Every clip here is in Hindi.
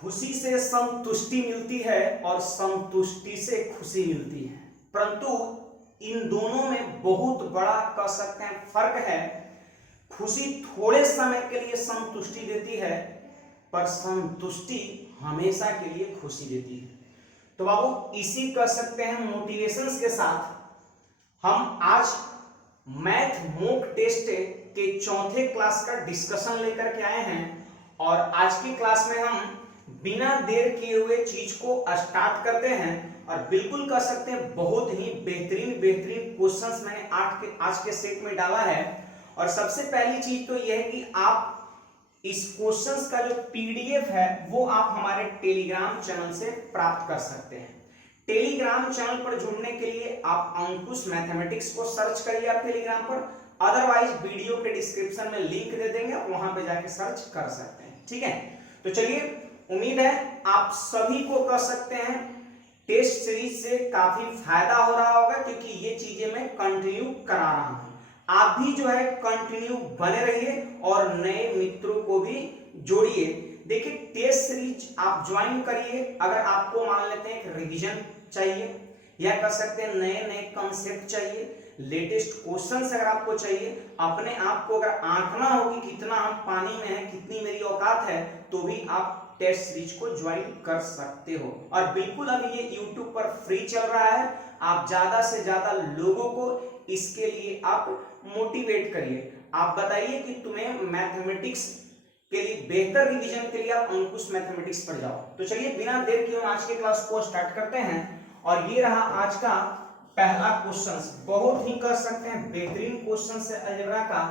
खुशी से संतुष्टि मिलती है और संतुष्टि से खुशी मिलती है, परंतु इन दोनों में बहुत बड़ा कह सकते हैं फर्क है। खुशी थोड़े समय के लिए संतुष्टि देती है, पर संतुष्टि हमेशा के लिए खुशी देती है। तो बाबू इसी कह सकते हैं मोटिवेशंस के साथ हम आज मैथ मॉक टेस्ट के चौथे क्लास का डिस्कशन लेकर के आए हैं। और आज की क्लास में हम बिना देर किए हुए चीज को स्टार्ट करते हैं और बिल्कुल कह सकते हैं बहुत ही बेहतरीन क्वेश्चंस मैंने आज के सेट में डाला है। और सबसे पहली चीज तो यह है कि आप इस क्वेश्चंस का जो पीडीएफ है वो आप हमारे टेलीग्राम चैनल से प्राप्त कर सकते हैं। टेलीग्राम चैनल पर जुड़ने के लिए आप अंकुश मैथमेटिक्स को सर्च करिए आप टेलीग्राम पर, अदरवाइज वीडियो के डिस्क्रिप्शन में लिंक दे देंगे, वहां पे जाके सर्च कर सकते हैं। ठीक है, तो चलिए, उम्मीद है आप सभी को कह सकते हैं टेस्ट सीरीज से काफी फायदा हो रहा होगा, क्योंकि ये चीजें मैं कंटिन्यू करा रहा हूं। आप भी जो है कंटिन्यू बने रहिए और नए मित्रों को भी जोड़िए। देखिए, टेस्ट सीरीज आप ज्वाइन करिए अगर आपको मान लेते हैं रिवीजन चाहिए, या कह सकते हैं नए नए कॉन्सेप्ट चाहिए, लेटेस्ट क्वेश्चंस अगर आपको चाहिए, अपने आप को अगर आंकना हो कि कितना हम पानी में है, कितनी मेरी औकात है, तो भी आप टेस्ट सीरीज को ज्वाइन कर सकते हो। और बिल्कुल अभी ये YouTube पर फ्री चल रहा है, आप ज्यादा से ज्यादा लोगों को इसके लिए आप मोटिवेट करिए। आप बताइए कि तुम्हें मैथमेटिक्स के लिए बेहतर रिवीजन के लिए आप अंकुश मैथमेटिक्स पर जाओ। तो चलिए, बिना देर किए हम आज के क्लास को स्टार्ट करते हैं। और ये रहा आज का पहला क्वेश्चन, बहुत ही कर सकते हैं बेहतरीन क्वेश्चन है अलजेब्रा का।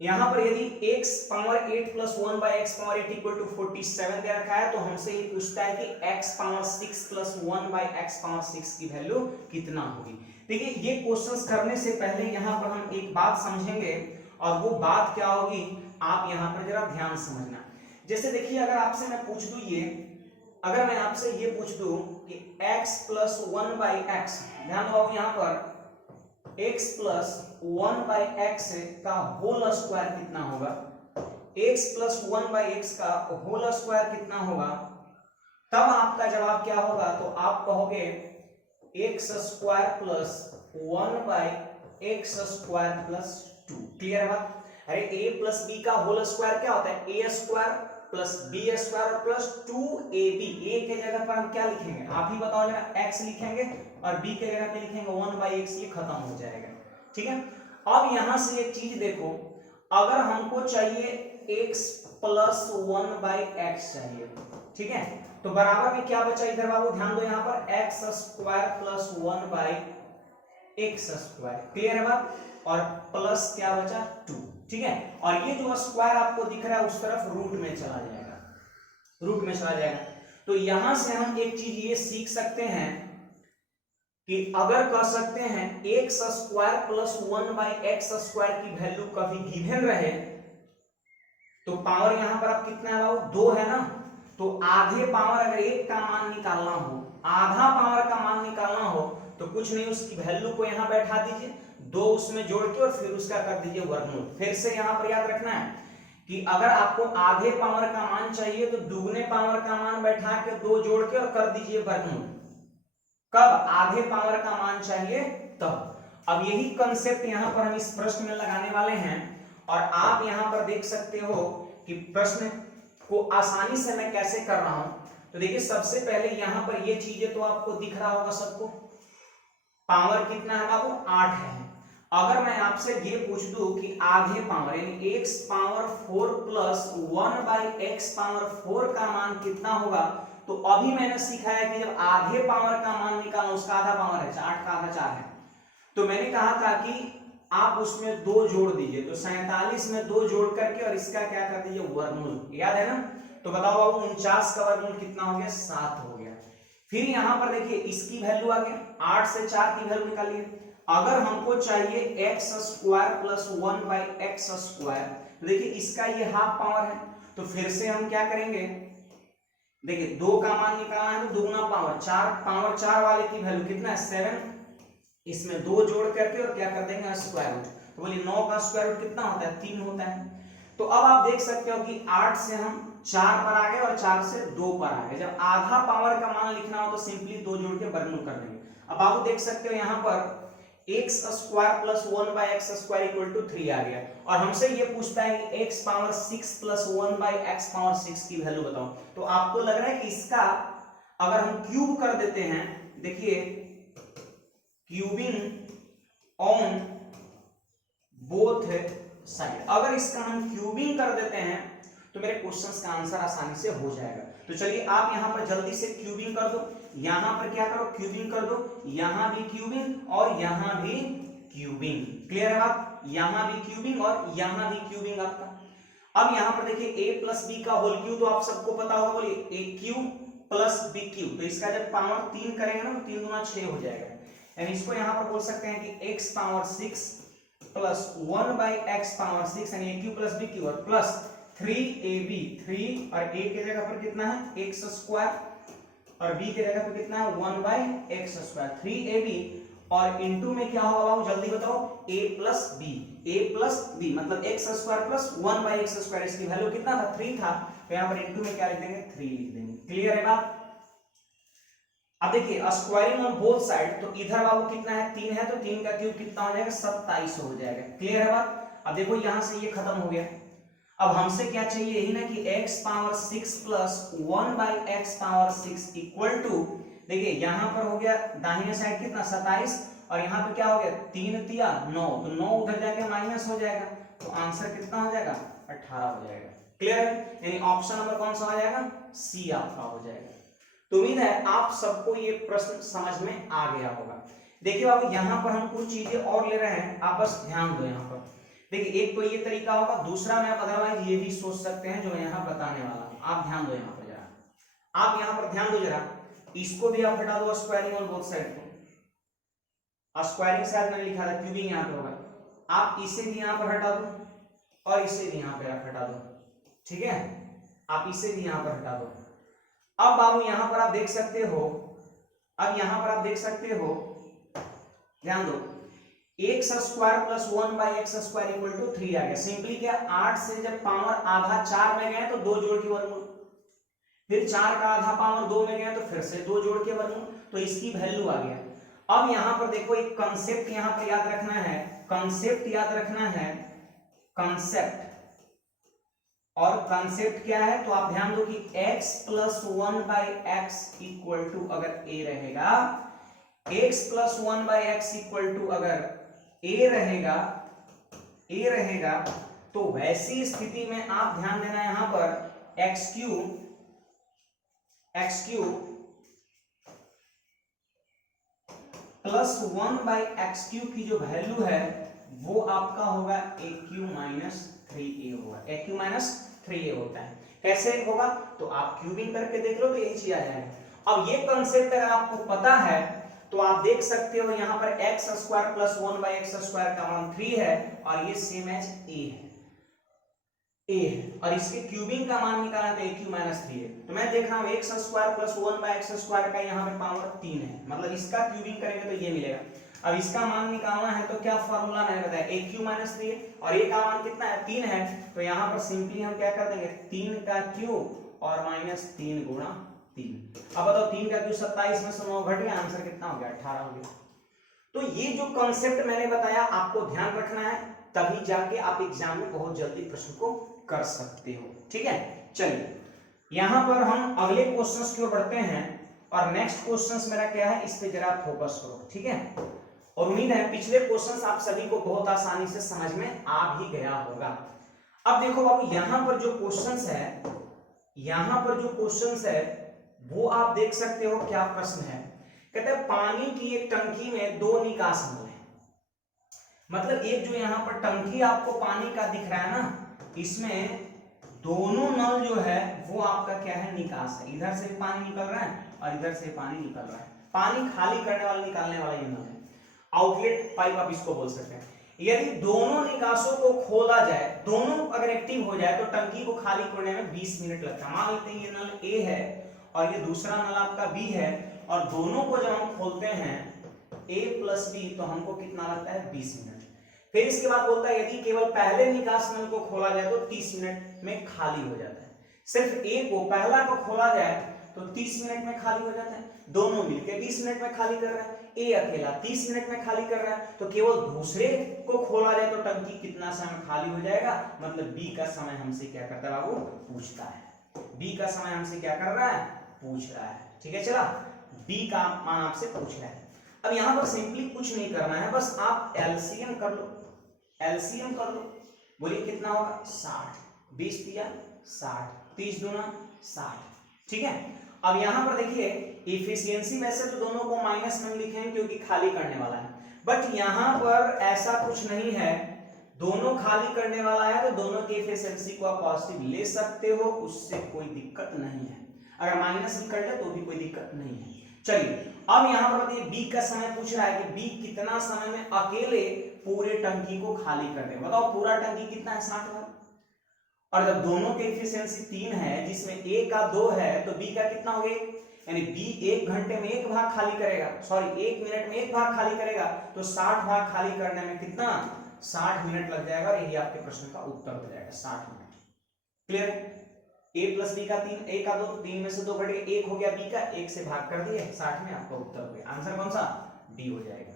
यहां पर यदि x power 8 plus 1 by x power 8 equal to 47 दे रखा है, तो हमसे ये पूछता है कि x power 6 plus 1 by x power 6 की वैल्यू कितना होगी। देखिए, ये क्वेश्चंस करने से पहले यहां पर हम एक बात समझेंगे, और वो बात क्या होगी आप यहां पर जरा ध्यान समझना। जैसे देखिए, अगर आपसे मैं पूछ दूं अगर मैं आपसे ये पूछ दूं कि x प्लस 1 बाई एक्स, ध्यान दो यहां पर x प्लस 1 बाई एक्स का होल स्क्वायर कितना होगा, x प्लस 1 बाई एक्स का होल स्क्वायर कितना होगा, तब आपका जवाब क्या होगा, तो आप कहोगे x square plus 1 by x square plus 2। Clear है? अरे a प्लस b का होल स्क्वायर क्या होता है, a square plus B square plus 2ab। a के जगह पर हम क्या लिखेंगे, आप ही बताओ जरा, x लिखेंगे और b के जगह पे लिखेंगे 1 बाई एक्स, ये खत्म हो जाएगा। ठीक है, अब यहां से एक चीज देखो, अगर हमको चाहिए x प्लस 1 बाई एक्स चाहिए, ठीक है, तो बराबर में क्या बचा इधर बाबू, ध्यान दो यहां पर x square plus 1 by x square. Clear है बात, और प्लस क्या बचा 2। ठीक है, और ये जो स्क्वायर आपको दिख रहा है उस तरफ रूट में चला जाएगा, तो यहां से हम एक चीज ये सीख सकते हैं कि अगर कह सकते हैं x square plus 1 by x square की वैल्यू कभी गिवन रहे, तो पावर यहां पर अब कितना है बाबू, 2 है ना, तो आधे पावर अगर एक का मान निकालना हो, आधा पावर का मान निकालना हो, तो कुछ नहीं, उसकी वैल्यू को यहां बैठा दीजिए, 2 उसमें जोड़ के और फिर उसका कर दीजिए वर्गमूल। फिर से यहां पर याद रखना है कि अगर आपको आधे पावर का मान चाहिए तो दुगने पावर का मान बैठा के 2 जोड़ के और कर दीजिए वर्गमूल। कब आधे पावर का मान चाहिए तब। अब यही कंसेप्ट यहां पर हम इस प्रश्न में लगाने वाले हैं, और आप यहां पर देख सकते हो कि प्रश्न को आसानी से मैं कैसे कर रहा हूं। तो देखिए, सबसे पहले यहां पर ये चीजें तो आपको दिख रहा होगा सबको, पावर कितना है बाबू, 8 है। अगर मैं आपसे ये पूछ दूं कि आधे पावर यानी x power 4 plus 1 by x power 4 का मान कितना होगा, तो अभी मैंने सीखा है कि जब आधे पावर का मान निकालना, उसका आधा पावर है 8 का आधा 4 है, तो मैंने कहा था कि आप उसमें 2 जोड़ दीजिए, तो 47 में 2 जोड़ करके और इसका क्या कर दीजिए वर्गमूल, याद है ना। तो बताओ बाबू 49 का वर्गमूल कितना हो गया, 7 हो गया। फिर यहां पर देखिए इसकी वैल्यू आ गई, 8 से 4 की वैल्यू निकालिए। अगर हमको चाहिए x square plus 1 by x square, तो देखिए इसका ये हाफ पावर है, तो फिर से हम क्या करेंगे, देखिए 2 का मान निकालना है तो दुगना पावर, 4 पावर 4 वाले की वैल्यू कितना है 7, इसमें 2 जोड़ करके और क्या कर देंगे स्क्वायर रूट, तो बोलिए 9 का स्क्वायर रूट कितना होता है 3 होता है। तो अब आप देख सकते हो कि 8 से हम 4 पर आ गए और 4 से 2 पर आ गए। जब आधा पावर का मान लिखना हो तो सिंपली 2 जोड़ के वर्गमूल कर देंगे। अब आप देख सकते हो यहाँ पर x square plus 1 by x square equal to 3 आ गया, और हमसे ये पूछता है कि x power 6 plus 1 by x power 6 की वैल्यू बताओ। तो आपको लग रहा है कि इसका अगर हम क्यूब कर देते हैं, देखिए क्यूबिंग ऑन बोथ साइड, अगर इसका हम क्यूबिंग कर देते हैं तो मेरे क्वेश्चंस का आंसर आसानी से हो जाएगा। तो चलिए आप यहां पर जल्दी से क्यूबिंग कर दो, यहां पर क्या करो क्यूबिंग कर दो, यहां भी क्यूबिंग और यहां भी क्यूबिंग। क्लियर है बात? यहां भी क्यूबिंग और यहां भी क्यूबिंग आपका। अब यहां पर देखिए a प्लस बी का होल क्यूब तो आप सबको पता होगा, बोलिए a cube plus B cube. तो इसका जब पावर 3 करेंगे ना तो 3 गुना 6 हो जाएगा, यानी इसको यहां पर बोल सकते हैं कि x power 6 plus 1 by x power 6 यानी a cube plus B cube और प्लस 3ab, 3 और a की जगह पर कितना है x स्क्वायर और b की जगह पर कितना है 1 बाई एक्स स्क्वायर, 3ab और इनटू में क्या होगा बाबू जल्दी बताओ, a प्लस b मतलब x square plus 1 by x square. इसकी वैल्यू कितना था 3 था, तो यहां पर इनटू में क्या लिख देंगे 3 लिख देंगे। क्लियर है बात? अब देखिए स्क्वायरिंग ऑन बोथ साइड, तो इधर बाबू कितना है 3 है, तो 3 का क्यूब कितना हो जाएगा 27 हो जाएगा। क्लियर है बात? अब देखो यहां से ये खत्म हो गया, अब हमसे क्या चाहिए यही ना कि x power 6 plus 1 by x power 6 equal to, देखिए यहां पर हो गया दाहिने साइड कितना 27 और यहां पे क्या हो गया 3 तिया 9, तो 9 उधर जाके माइनस हो जाएगा, तो आंसर कितना हो जाएगा 18 हो जाएगा। क्लियर है? यानी ऑप्शन नंबर कौन सा हो जाएगा, सी आपका हो जाएगा। तो उम्मीद है आप सबको ये प्रश्न समझ में आ गया होगा। देखिए बाबू यहां पर हम कुछ चीजें और ले रहे हैं, आप बस ध्यान दो। यहां पर देखिए एक तो ये तरीका होगा, दूसरा में आप अदरवाइज ये भी सोच सकते हैं जो मैं यहाँ बताने वाला हूँ। आप ध्यान दो यहाँ पर जरा, आप यहाँ पर ध्यान दो जरा, इसको भी आप हटा दो स्क्वायरिंग ऑन बोथ साइड को। स्क्वायरिंग साइड मैंने लिखा था, क्यूबिंग यहाँ पे होगा, आप इसे भी यहाँ पर हटा दो और इसे भी यहाँ पे आप हटा दो, ठीक है, आप इसे भी यहाँ पर हटा दो। अब बाबू यहाँ पर आप देख सकते हो, अब यहाँ पर आप देख सकते हो, ध्यान दो, x square plus 1 by x square equal to 3 आ गया। सिंपली क्या 8 से जब पावर आधा 4 में गए तो 2 जोड़ के वर्गमूल, फिर 4 का आधा पावर 2 में गया तो फिर से 2 जोड़ के वर्गमूल, तो इसकी वैल्यू आ गया। अब यहां पर देखो एक कंसेप्ट यहां पर याद रखना है, कंसेप्ट याद रखना है, कंसेप्ट, और कंसेप्ट क्या है तो आप ध्यान दो कि x plus 1 by x equal to अगर a रहेगा, x plus 1 by x equal to अगर a रहेगा तो वैसी स्थिति में आप ध्यान देना यहां पर x cube plus 1 by x cube की जो वैल्यू है वो आपका होगा a क्यूब माइनस 3a होगा, a क्यूब माइनस 3a होता है। कैसे होगा तो आप क्यूबिंग करके देख लो तो यही चीज आ जाएगा। अब ये कंसेप्ट अगर आपको पता है तो आप देख सकते हो यहाँ पर x square plus 1 by x square का मान 3 है और ये सेम एज a है, और इसके क्यूबिंग का मान निकालना तो a क्यूब माइनस 3 है। तो मैं देख रहा हूँ x square plus 1 by x square का यहाँ पे पावर 3 है, मतलब इसका क्यूबिंग करेंगे तो ये मिलेगा। अब इसका मान निकालना है तो क्या फॉर्मूला मैंने बताया, a क्यूब माइनस 3 है और a का मान कितना है 3 है, तो यहाँ पर सिंपली हम क्या कर देंगे 3 का क्यूब और माइनस 3 गुणा 3। अब बताओ 3 का क्यूब 27 में से 9 घट गया, आंसर कितना हो गया 18 हो गया। तो ये जो कॉन्सेप्ट मैंने बताया आपको ध्यान रखना है, तभी जाके आप एग्जाम में बहुत जल्दी प्रश्न को कर सकते हो। ठीक है, चलिए यहां पर हम अगले क्वेश्चंस की ओर बढ़ते हैं और नेक्स्ट क्वेश्चंस मेरा क्या है इस पे जरा फोकस करो। ठीक है, और उम्मीद है पिछले क्वेश्चंस आप सभी को बहुत आसानी से समझ में आ भी गया होगा। अब देखो बाबू यहां पर जो क्वेश्चंस है, यहां पर जो क्वेश्चंस है वो आप देख सकते हो क्या प्रश्न है। कहते हैं पानी की एक टंकी में 2 निकास नल है, मतलब एक जो यहाँ पर टंकी आपको पानी का दिख रहा है ना, इसमें दोनों नल जो है वो आपका क्या है निकास है, इधर से पानी निकल रहा है और इधर से पानी निकल रहा है, पानी खाली करने वाला निकालने वाला ये नल है, आउटलेट पाइप आप इसको बोल सकते हैं। यदि दोनों निकासों को खोला जाए, दोनों अगर एक्टिव हो जाए तो टंकी को खाली करने में 20 मिनट लगता है। मान लेते हैं ये नल A है और ये दूसरा नल आपका B है, और दोनों को जब हम खोलते हैं A प्लस B तो हमको कितना लगता है 20 मिनट। फिर इसके बाद बोलता है यदि केवल पहले निकास नल को खोला जाए तो 30 मिनट में खाली हो जाता है। सिर्फ ए को पहला को खोला जाए तो 30 मिनट में खाली हो जाता है, दोनों मिलकर 20 मिनट में खाली कर रहा है, ए अकेला 30 मिनट में खाली कर रहा है, तो केवल दूसरे को खोला जाए तो टंकी कितना समय में खाली हो जाएगा, मतलब बी का समय हमसे क्या करता है बाबू, पूछता है, बी का समय हमसे क्या कर रहा है, पूछ रहा है। ठीक है, चला बी का मान आपसे पूछ रहा है। अब यहां पर सिंपली कुछ नहीं करना है, बस आप एलसीएम कर लो, एलसीएम कर लो, बोलिए कितना होगा 60, 20 दिया 60, 30 दूना 60। ठीक है, अब यहां पर देखिए इफिशियंसी वैसे तो दोनों को माइनस में लिखेंगे क्योंकि खाली करने वाला है, बट यहां पर ऐसा कुछ नहीं है, दोनों खाली करने वाला है तो दोनों की इफिशियंसी को आप पॉजिटिव ले सकते हो, उससे कोई दिक्कत नहीं है, अगर माइनस भी कर ले तो भी कोई दिक्कत नहीं है। चलिए अब यहां पर बताइए बी का समय पूछ रहा है कि बी कितना समय में अकेले पूरे टंकी को खाली कर दे, बताओ पूरा टंकी कितना है 60 भाग, और जब दोनों की एफिशिएंसी 3 है जिसमें ए का 2 है तो बी का कितना हो गया, यानी बी 1 घंटे में 1 भाग खाली करेगा, सॉरी 1 मिनट में 1 भाग खाली करेगा, तो 60 भाग खाली करने में कितना 60 मिनट लग जाएगा, और यही आपके प्रश्न का उत्तर हो जाएगा 60 minute. Clear, a plus B का 3, a का 2, 3 में से 2 घट गया, 1 हो गया b का, 1 से भाग कर दिए 60 में, आपका उत्तर हो गया, आंसर कौन सा डी हो जाएगा।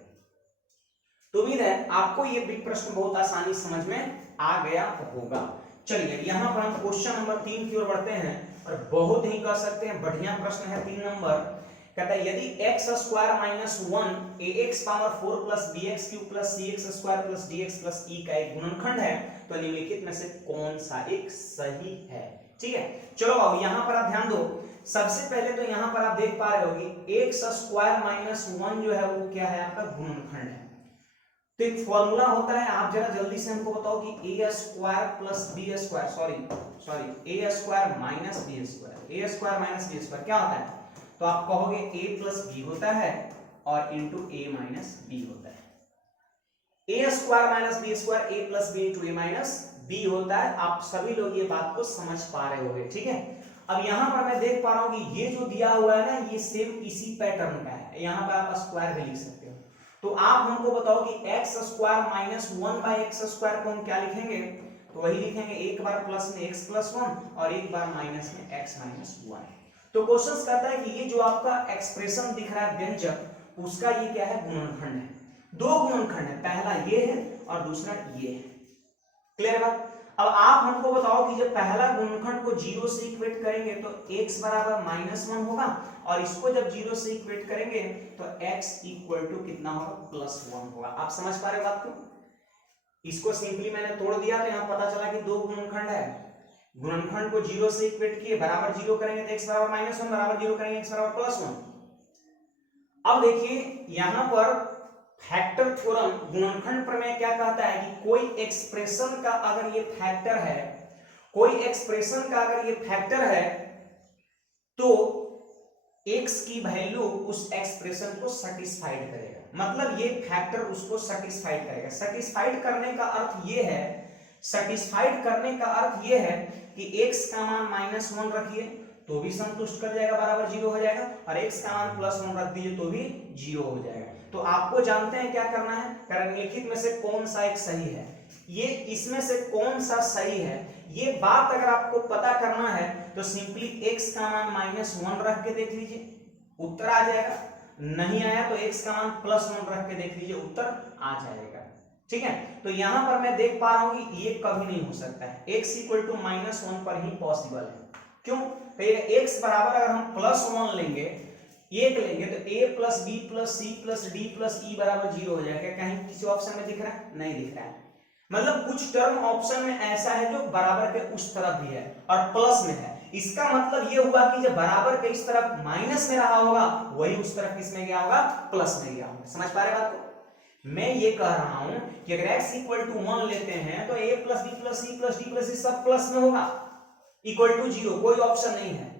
तो उम्मीद है आपको ये बिग प्रश्न बहुत आसानी समझ में आ गया होगा। चलिए यहां पर हम क्वेश्चन नंबर 3 की ओर बढ़ते हैं, और बहुत ही कह सकते हैं बढ़िया प्रश्न है 3 नंबर। कहता है यदि x square minus 1 ax power 4 plus bx cube plus cx square plus dx plus e का एक गुणनखंड है तो निम्नलिखित में से कौन सा एक सही है। ठीक है, चलो अब यहां पर आप ध्यान दो, सबसे पहले तो यहां पर आप देख पा रहे होगे x स्क्वायर माइनस 1 जो है वो क्या है, आपका गुणनखंड है। तो एक फॉर्मूला होता है, आप जरा जल्दी से हमको बताओ कि a square plus b square, sorry a square minus b square, a square minus b square क्या होता है, तो आप कहोगे a प्लस बी होता है और इंटू a माइनस बी होता है। a square minus B square a plus B into a minus B होता है। आप सभी लोग ये बात को समझ पा रहे होंगे। ठीक है, अब यहां पर मैं देख पा रहा हूं कि ये जो दिया हुआ है ना, ये सेम इसी पैटर्न का है, यहां पर आप स्क्वायर भी लिख सकते हो। तो आप हमको बताओ कि x square minus 1 by x square को हम क्या लिखेंगे, तो वही लिखेंगे, एक बार प्लस में x प्लस 1 और एक बार माइनस में x माइनस 1। तो क्वेश्चन कहता है कि ये जो आपका एक्सप्रेशन दिख रहा है व्यंजक, उसका ये क्या है, गुणनखंड है। दो गुणनखंड है, पहला ये है और दूसरा ये है। क्लियर बात। अब आप हमको बताओ कि जब पहला गुणनखंड को 0 से इक्वेट करेंगे तो x बराबर -1 होगा, और इसको जब 0 से इक्वेट करेंगे तो x इक्वल टू कितना होगा, +1 होगा। आप समझ पा रहे हो बात को, इसको सिंपली मैंने तोड़ दिया तो यहां पता चला कि दो गुणनखंड है, गुणनखंड को 0 से इक्वेट किए, बराबर 0 करेंगे तो x बराबर -1, बराबर 0 करेंगे x बराबर +1। अब देखिए यहां पर फैक्टर थ्योरम, गुणनखंड प्रमेय क्या कहता है कि कोई एक्सप्रेशन का अगर ये फैक्टर है, कोई एक्सप्रेशन का अगर ये फैक्टर है तो x की वैल्यू उस एक्सप्रेशन को सेटिस्फाइड करेगा, मतलब ये फैक्टर उसको सेटिस्फाइड करेगा। सेटिस्फाइड करने का अर्थ ये है, सेटिस्फाइड करने का अर्थ ये है कि x का मान -1 रखिए तो भी संतुष्ट कर जाएगा, बराबर 0 हो जाएगा, और x का मान +1 रख दीजिए तो भी 0 हो जाएगा। तो आपको जानते हैं क्या करना है, निम्नलिखित में से कौन सा एक सही है, ये इसमें से कौन सा सही है, ये बात अगर आपको पता करना है तो सिंपली x का मान -1 रख के देख लीजिए, उत्तर आ जाएगा। नहीं आया तो x का मान +1 रख के देख लीजिए, उत्तर आ जाएगा। ठीक है, तो यहां पर मैं देख पा रहा हूं कि ये कभी नहीं हो सकता है, x इक्वल टू -1 पर ही पॉसिबल है। क्यों, तो ये x बराबर अगर हम +1 लेंगे, 1 लेंगे तो a plus b plus c plus d plus e बराबर 0 हो जाएगा। कहीं किसी ऑप्शन में दिख रहा है, नहीं दिख रहा है, मतलब कुछ टर्म ऑप्शन में ऐसा है जो बराबर के उस तरफ भी है और प्लस में है। इसका मतलब ये हुआ कि जब बराबर के इस तरफ माइनस में रहा होगा, वही उस तरफ किसमें गया होगा, प्लस में गया होगा। समझ पा रहे बात को, मैं ये कह रहा हूं कि अगर x इक्वल टू 1 लेते हैं तो a plus b plus c plus d plus e सब प्लस में होगा, इक्वल टू 0, कोई ऑप्शन नहीं है।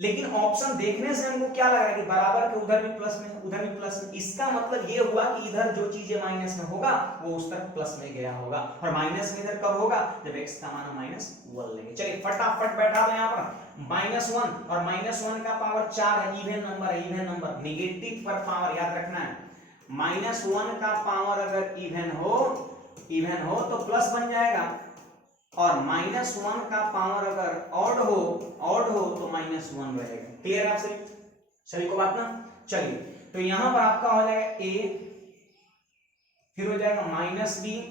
लेकिन ऑप्शन देखने से हमको क्या लग रहा है कि बराबर के उधर भी प्लस में, उधर भी प्लस में, इसका मतलब ये हुआ कि इधर जो चीजें माइनस में होगा वो उस तरफ प्लस में गया होगा, और माइनस में इधर कब होगा, जब x का मान -1 लेंगे। चलिए फटाफट बैठा दो यहाँ पर, -1 और -1 का पावर 4 है, इवन नंबर है, इवन नंबर, निगेटिव पर पावर याद रखना है। -1 का पावर अगर इवन हो तो प्लस बन जाएगा, और -1 का पावर अगर ऑड हो तो -1 रहेगा। क्लियर है आप सभी को बात ना? चलिए, तो यहां पर आपका हो जाएगा a, फिर हो जाएगा -b,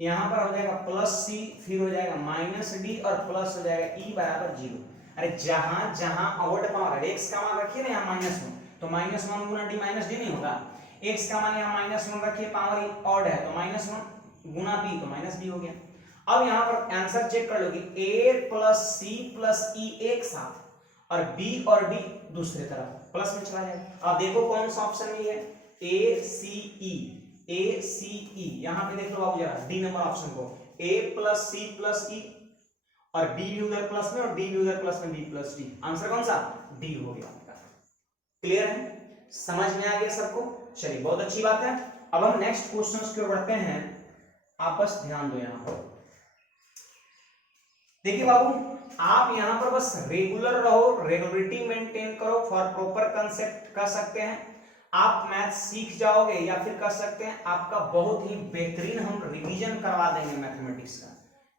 यहां पर हो जाएगा +c, फिर हो जाएगा -d और प्लस हो जाएगा e बराबर 0। अरे जहां जहां ऑड पावर x का मान रखिए ना यहाँ -1, तो -1 गुना d -d नहीं होगा। x का मान यहाँ -1 रखिए, पावर ऑड है तो -1 गुना b तो -b हो गया। अब यहाँ पर आंसर चेक कर लो कि a + c + e एक साथ और b और d दूसरे तरफ प्लस में चला जाएगा। अब देखो कौन सा ऑप्शन में है, a c e, यहां पे देख लो बाबू जरा डी नंबर ऑप्शन को, a + c + e और d भी उधर प्लस में और d भी उधर प्लस में, b + d। आंसर कौन सा? d हो गया आपका। क्लियर है? समझ में आ गया सबको? चलिए, बहुत अच्छी बात है। अब हम नेक्स्ट क्वेश्चंस की ओर बढ़ते हैं। आप बस ध्यान दो यहां पर। देखिए बाबू, आप यहां पर बस रेगुलर रहो, रेगुलरिटी मेंटेन करो, फॉर प्रॉपर कंसेप्ट कर सकते हैं आप, मैथ सीख जाओगे, या फिर कर सकते हैं आपका बहुत ही बेहतरीन हम रिवीजन करवा देंगे मैथमेटिक्स का।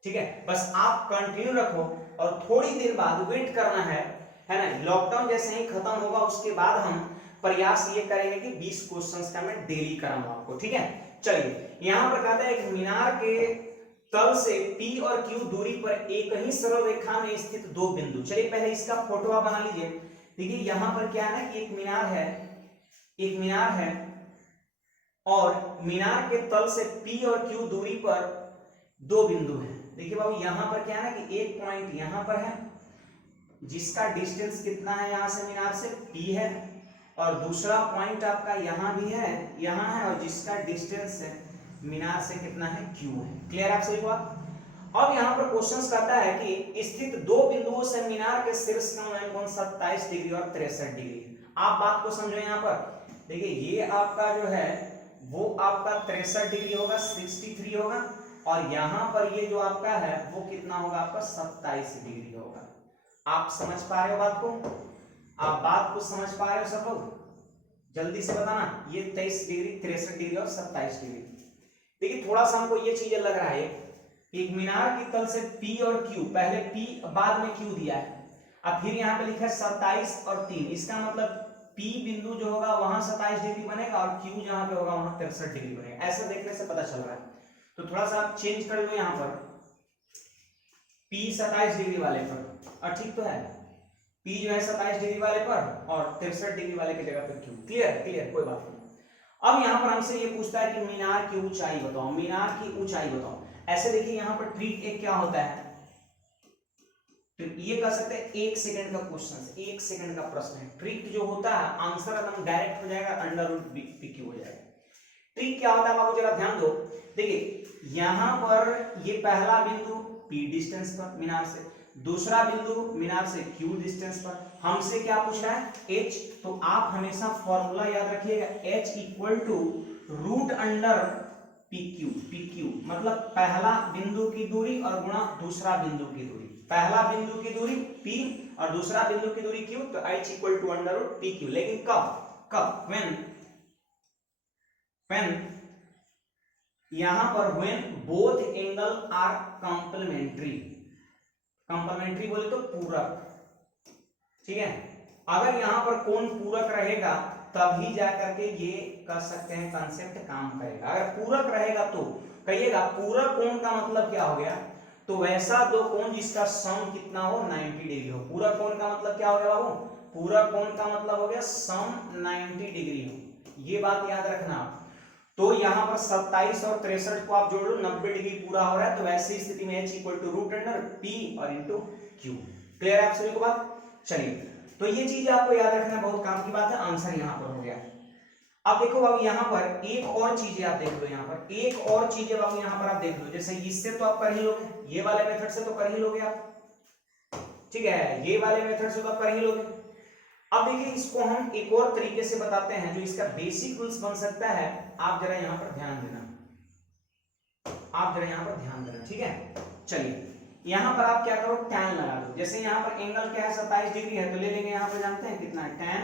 ठीक है, बस आप कंटिन्यू रखो और थोड़ी देर बाद वेट करना है ना। लॉकडाउन जैसे ही खत्म होगा उसके बाद हम प्रयास ये करेंगे कि 20 क्वेश्चंस का मैं डेली कराऊंगा आपको। ठीक है, चलिए, यहां पर कहता है एक मीनार के तल से P और Q दूरी पर एक ही सरल रेखा में स्थित दो बिंदु। चलिए पहले इसका फोटो आप बना लीजिए। देखिए यहां पर क्या है ना कि एक मीनार है और मीनार के तल से P और Q दूरी पर दो बिंदु हैं। देखिए बाबू, यहां पर क्या है ना कि एक पॉइंट यहां पर है जिसका डिस्टेंस कितना है, यहां से मीनार से P है, और दूसरा पॉइंट आपका यहां भी है, यहां है, और जिसका डिस्टेंस है मीनार से कितना है, Q है। क्लियर आप सभी बात? अब यहां पर क्वेश्चन कहता है कि स्थित दो बिंदुओं से मीनार के शीर्ष का कोण 27 डिग्री और 63 डिग्री। आप बात को समझो यहां पर। देखिए ये आपका जो है वो आपका 63 डिग्री होगा, 63 होगा, और यहां पर ये जो आपका है वो कितना होगा आपका 27 डिग्री होगा। आप समझ पा रहे हो बात को? आप बात को समझ पा रहे हो सब लोग? जल्दी से बताना, ये 23 डिग्री, 63 डिग्री और 27 डिग्री। देखिए थोड़ा सा हमको ये चीज लग रहा है, एक मीनार की तल से P और Q, पहले P बाद में Q दिया है, अब फिर यहाँ पे लिखा है 27 और 3, इसका मतलब P बिंदु जो होगा वहां 27 डिग्री बनेगा और Q जहां पे होगा वहां 63 डिग्री बनेगा। ऐसा देखने से पता चल रहा है। तो थोड़ा सा आप चेंज कर लो यहाँ पर, P 27 डिग्री वाले पर, और ठीक तो है, P जो है 27 डिग्री वाले पर और 63 डिग्री वाले की जगह पर Q। क्लियर, कोई बात नहीं। अब यहाँ पर हमसे ये पूछता है कि मीनार की ऊंचाई बताओ, मीनार की ऊंचाई बताओ। ऐसे देखिए यहाँ पर ट्रिक एक क्या होता है, तो ये कर सकते हैं 1 सेकंड का क्वेश्चन, 1 सेकंड का प्रश्न है। ट्रिक जो होता है आंसर एकदम डायरेक्ट हो जाएगा, √PQ हो जाएगा। ट्रिक क्या होता है बाबू जरा ध्यान दो। देखिए यहां पर ये पहला बिंदु P डिस्टेंस पर मीनार से, दूसरा बिंदु मीनार से Q डिस्टेंस पर, हमसे क्या पूछ रहा है H। तो आप हमेशा फॉर्मूला याद रखिएगा, H = √PQ मतलब पहला बिंदु की दूरी और गुणा दूसरा बिंदु की दूरी। पहला बिंदु की दूरी P और दूसरा बिंदु की दूरी Q, तो H = √PQ। लेकिन कब when यहां पर when both angle are complementary बोले तो पूरक। ठीक है, अगर यहां पर कोण पूरक रहेगा तभी जाकर के ये कर सकते हैं कंसेप्ट काम करेगा। अगर पूरक रहेगा तो कहिएगा पूरक कोण का मतलब क्या हो गया, तो वैसा दो कोण जिसका सम कितना हो 90 डिग्री हो। पूरक कोण का मतलब क्या हो गया बाबू? पूरक कोण का मतलब हो गया सम 90 डिग्री हो। ये बात याद रखना आप। तो यहां पर 27 और 63 को आप जोड़ लो, 90 डिग्री पूरा हो रहा है, तो वैसी स्थिति में H √P और Q। क्लियर है आप सभी को बात? चलिए, तो ये चीज आपको याद रखना बहुत काम की बात है। आंसर यहां पर हो गया। अब देखो बाबू यहां पर एक और चीजें आप देख लो, यहां पर एक और चीजें बाबू यहां पर आप देख लो। जैसे इससे तो आप कर ही लोगे, ये वाले मेथड से तो कर ही लोगे आप, ठीक है, ये वाले मेथड से तो आप कर ही लोगे। अब देखिए इसको हम एक और तरीके से बताते हैं जो इसका बेसिक रूल्स बन सकता है। आप जरा यहां पर ध्यान देना, ठीक है। चलिए यहां पर आप क्या करो, tan लगा दो। जैसे यहां पर एंगल क्या है 27 डिग्री है, तो ले लेंगे यहां पर, जानते हैं कितना है tan,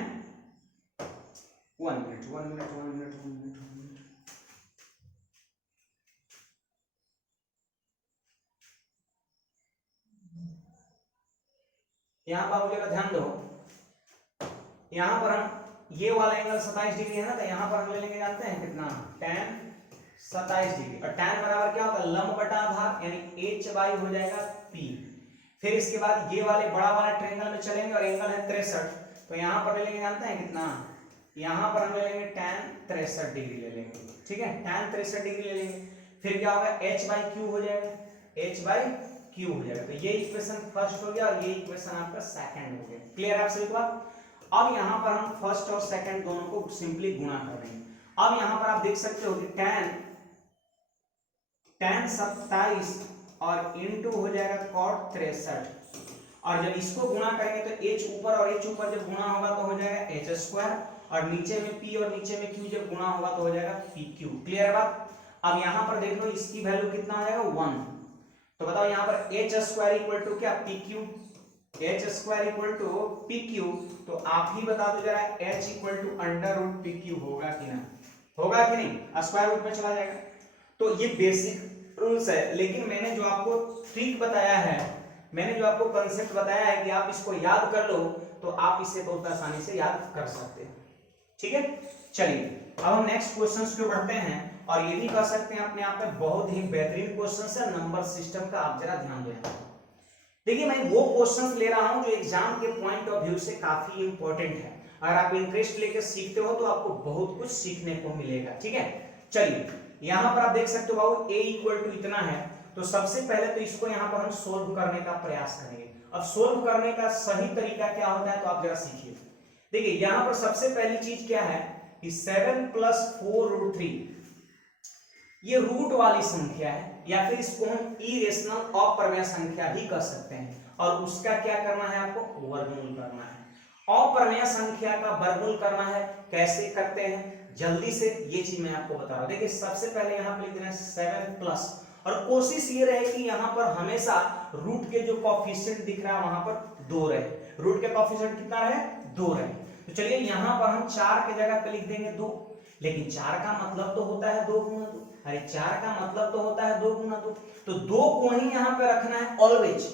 1 मिनट। यहाँ बाबू जरा ध्यान दो, यहाँ पर हम ये वाला एंगल 27 डिग्री है ना, तो यहाँ पर हम ले लेंगे, जानते हैं कितना, tan 27 डिग्री। और tan बराबर क्या होता है, लंब बटा आधार, यानी h बाई हो जाएगा p। फिर इसके बाद ये वाले बड़ा वाला ट्रायंगल में चलेंगे और एंगल है 63, तो यहाँ पर ले लेंगे, जानते हैं कितना, यहाँ पर हम ले लेंगे tan 63 डिग्री ले लेंगे, ठीक है, tan 63 डिग्री ले लेंगे। फिर क्या होगा, h बाई क्यू हो जाएगा, h बाई क्यू हो जाएगा। तो ये इक्वेशन फर्स्ट हो गया और ये इक्वेशन आपका सेकंड हो गया। क्लियर है आप सभी बात। अब यहाँ पर हम फर्स्ट और सेकंड दोनों को सिंपली गुणा कर देंगे। अब यहाँ पर आप देख सकते हो कि tan 27 और इनटू हो जाएगा cot 63, और जब इसको गुणा करेंगे तो h ऊपर और h ऊपर जब गुणा होगा तो हो जाएगा h स्क्वायर, और नीचे में p और नीचे में q जब गुणा होगा तो हो जाएगा pq। क्लियर है बात। अब यहाँ पर देख लो इसकी वैल्यू कितना आ जाएगा 1, तो बताओ यहाँ पर h स्क्वायर इक्वल टू क्या, pq, h square equal to pq। तो आप ही बता दो जरा, h equal to under root pq होगा कि ना, होगा कि नहीं, स्क्वायर रूट में चला जाएगा। तो ये बेसिक रूल्स है, लेकिन मैंने जो आपको ट्रिक बताया है, मैंने जो आपको कंसेप्ट बताया है कि आप इसको याद कर लो, तो आप इसे बहुत आसानी से याद कर सकते हैं। ठीक है, चलिए अब हम नेक्स्ट क्वेश्चंस पे बढ़ते हैं, और ये भी कह सकते हैं अपने आप में बहुत ही बेहतरीन क्वेश्चन है नंबर सिस्टम का। आप जरा ध्यान देना, देखिए मैं वो क्वेश्चंस ले रहा हूं जो एग्जाम के पॉइंट ऑफ व्यू से काफी इंपॉर्टेंट है। अगर आप इंटरेस्ट लेकर सीखते हो तो आपको बहुत कुछ सीखने को मिलेगा। ठीक है, चलिए यहाँ पर आप देख सकते हो बाबू a इक्वल टू इतना है, तो सबसे पहले तो इसको यहाँ पर हम सोल्व करने का प्रयास करेंगे। अब सोल्व करने का सही तरीका क्या होता है तो आप जरा सीखिए। देखिए यहाँ पर सबसे पहली चीज क्या है कि 7 + 4 √3 ये रूट वाली संख्या है, या फिर इसको हम इरेशनल अप्रमेय संख्या भी कह सकते हैं, और उसका क्या करना है, आपको वर्गमूल करना है। अप्रमेय संख्या का वर्गमूल करना है, कैसे करते हैं जल्दी से ये चीज मैं आपको बता रहा हूं। देखिए सबसे पहले यहाँ पे लिख देना है 7 प्लस, और कोशिश ये रहे कि यहाँ पर हमेशा रूट के जो कोएफिशिएंट दिख रहा है वहां पर 2 रहे, रूट के कोएफिशिएंट कितना रहे, 2 रहे। तो चलिए यहाँ पर हम 4 के जगह पे लिख देंगे 2, लेकिन 4 का मतलब तो होता है 2 गुना 2, अरे 4 का मतलब तो होता है 2 गुना 2, तो 2 को ही यहाँ पे रखना है ऑलवेज।